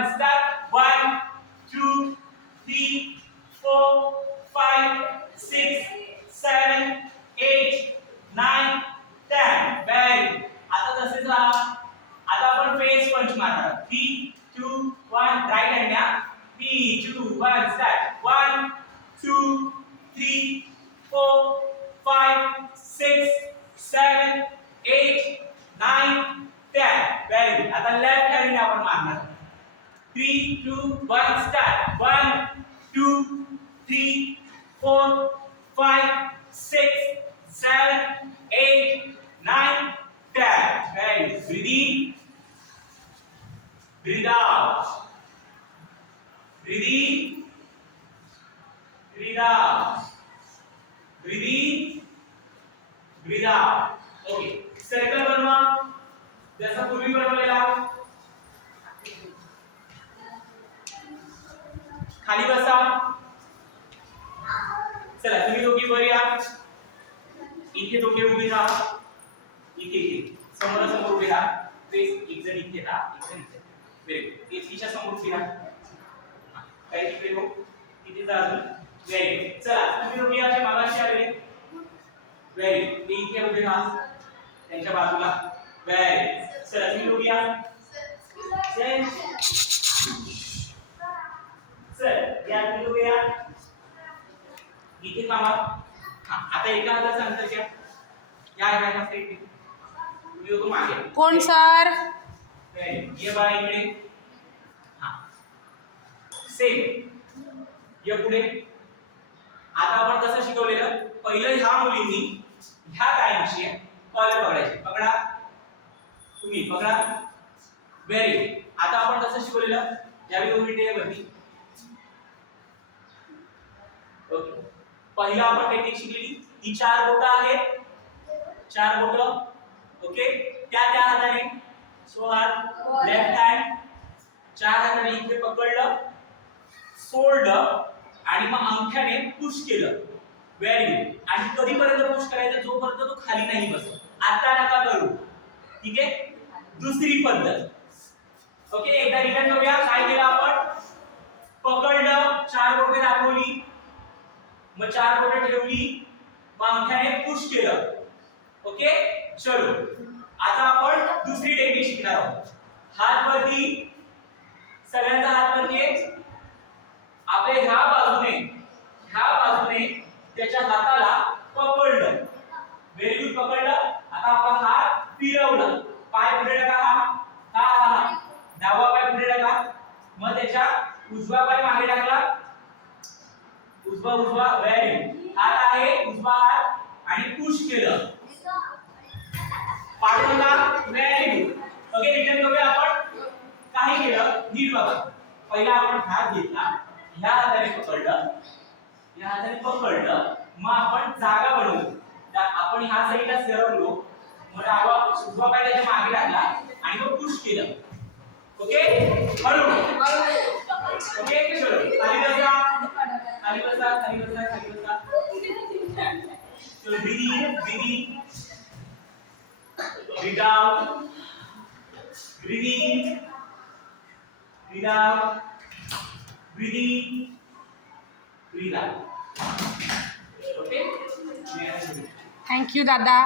1 start 1 2 3 4 5 6 7 8 9 10 very आता तसेच राहा आता आपण फेस पंच मारणार 3 2 1 राइट हँड घ्या 3 2 1 स्टार्ट 1 2 3 4 5 6 7 8 9 10 very आता लेफ्ट हँड आपण मारणार 3 2 1 start 1 2 3 4 5 6 7 8 9 10 very breathe in breathe out breathe in breathe out breathe in breathe out okay circle बनवा जैसा पूर्वी बनवलेला खाली बसा चला तुम्ही दोघी वर या इथे दोघे उभे राहा इथे समोर उभे राहा फेस एक जण इथे राहा एक जण इथे व्हेरी गुड तिच्या समोर उभे राहा काही इकडे हो इथे जा अजून व्हेरी गुड चला तुम्ही दोघे याच्या मागाशी आले व्हेरी गुड ते इथे उभे राहा त्यांच्या बाजूला व्हेरी चला तुम्ही दोघे या सर या तुम्ही दोघे या इथे थांबा आता एका हाताचं अंतर घ्या या साईडने तुम्ही दोघं मागे कोण सर ये बा इकडे हां सेम ये पुढे आता आपण कसं शिकवलेलं पहिलं ह्या मुलींनी ह्या टाइमशी कॉलर पकडायचे पकडा तुम्ही पकडा व्हेरी आता आपण कसं शिकवलेलं यावेळी दोन मिनिटे वरती ओके पहिला आपण टेक्निक शिकलेली ही चार बोटं आहेत चार बोटं ओके त्या हाताने सो हात लेफ्ट हँड चार हाताने इथे पकडलं सोडलं आणि मग अंगठ्याने पुश केलं व्हेरी गुड आणि कधीपर्यंत पुश करायचं जोपर्यंत तो खाली नाही बसत आता नका करू ठीक आहे दुसरी पद्धत ओके एकदा रिटर्न करूया काय केलं आपण पकडलं चार बोटे दाखवली मग चार बोटे ठेवली मग अंगठ्याने पुश केलं ओके चलो आता आपण दुसरी टेक्निक शिकणार आहोत हात वरती सगळ्यांचा हात वरती आपले ह्या बाजूने त्याच्या हाताला पकडलं व्हेरी गुड पकडलं आता आपण हात फिरवला पाय पुढे टाका हा डावा पाय पुढे टाका मग त्याच्या उजवा पाय मागे टाकला उजवा व्हेरी गुड हात आहे उजवा हात आणि पुश केलं पाठवला व्हेरी गुड ओके रिटर्न करूया आपण काय केलं नीट बघा पहिला आपण हात घेतला ह्या हाताने पकडलं मग आपण जागा बनवली आपण ह्या साईडला सरकलो मग डावा उजवा पाय त्याच्या मागे टाकला आणि मग पुश केलं ओके हळू ओके चलो खाली बसा चलो breathe breathe out breathe in breathe out breathe in breathe out okay thank you दादा.